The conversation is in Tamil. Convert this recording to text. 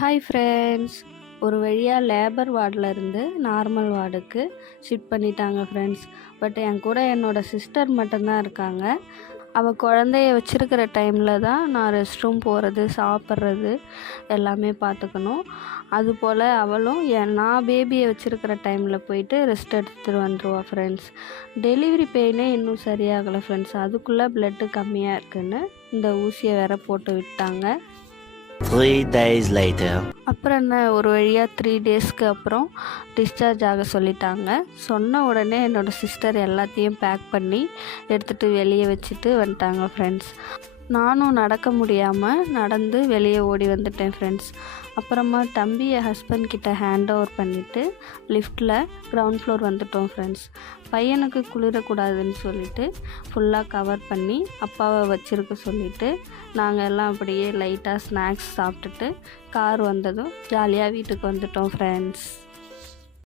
Hi friends. ஒரு வழியாக லேபர் வார்டில் இருந்து நார்மல் வார்டுக்கு ஷிஃப்ட் பண்ணிட்டாங்க ஃப்ரெண்ட்ஸ். பட் என் கூட என்னோடய சிஸ்டர் மட்டும்தான் இருக்காங்க. அவள் குழந்தைய வச்சுருக்கிற டைமில் தான் நான் ரெஸ்ட் ரூம் போகிறது, சாப்பிட்றது எல்லாமே பார்த்துக்கணும். அதுபோல் அவளும் நான் பேபியை வச்சுருக்கிற டைமில் போயிட்டு ரெஸ்ட் எடுத்துகிட்டு வந்துடுவா ஃப்ரெண்ட்ஸ். டெலிவரி பெயினே இன்னும் சரியாகலை ஃப்ரெண்ட்ஸ். அதுக்குள்ளே ப்ளட்டு கம்மியாக இருக்குன்னு இந்த ஊசியை வேற போட்டு விட்டாங்க. 3 days later. அப்புறம் என்ன, ஒரு வழியாக 3 டேஸ்க்கு அப்புறம் டிஸ்சார்ஜ் ஆக சொல்லிட்டாங்க. சொன்ன உடனே என்னோடய சிஸ்டர் எல்லாத்தையும் பேக் பண்ணி எடுத்துகிட்டு வெளியே வச்சுட்டு வந்துட்டாங்க ஃப்ரெண்ட்ஸ். நானும் நடக்க முடியாமல் நடந்து வெளியே ஓடி வந்துட்டேன் ஃப்ரெண்ட்ஸ். அப்புறமா தம்பியை ஹஸ்பண்ட் கிட்ட ஹேண்ட் ஓவர் பண்ணிவிட்டு லிஃப்ட்டில் கிரவுண்ட் ஃப்ளோர் வந்துட்டோம் ஃப்ரெண்ட்ஸ். பையனுக்கு குளிரக்கூடாதுன்னு சொல்லிவிட்டு ஃபுல்லாக கவர் பண்ணி அப்பாவை வச்சுருக்க சொல்லிவிட்டு நாங்கள் எல்லாம் அப்படியே லைட்டாக ஸ்நாக்ஸ் சாப்பிட்டுட்டு கார் வந்ததும் ஜாலியாக வீட்டுக்கு வந்துட்டோம் ஃப்ரெண்ட்ஸ்.